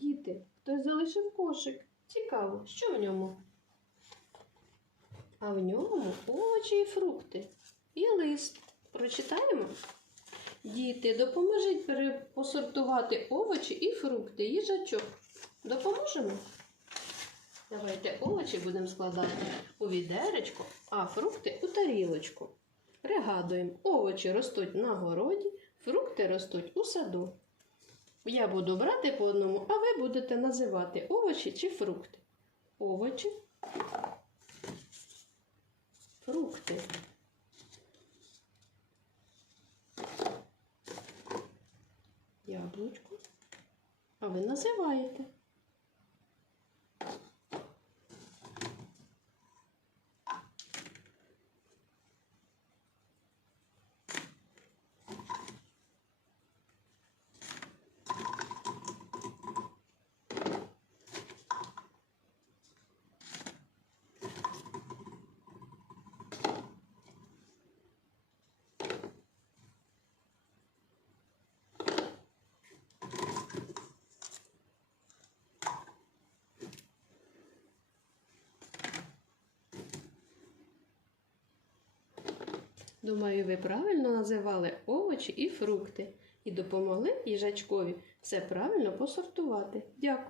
Діти, хтось залишив кошик. Цікаво, що в ньому? А в ньому овочі і фрукти. І лист. Прочитаємо? Діти, допоможіть посортувати овочі і фрукти. Їжачок. Допоможемо? Давайте овочі будемо складати у відеречко, а фрукти у тарілочку. Пригадуємо, овочі ростуть на городі, фрукти ростуть у саду. Я буду брати по одному, а ви будете називати овочі чи фрукти. Овочі, фрукти. Яблучко. А ви називаєте. Думаю, ви правильно називали овочі і фрукти і допомогли їжачкові все правильно посортувати. Дякую.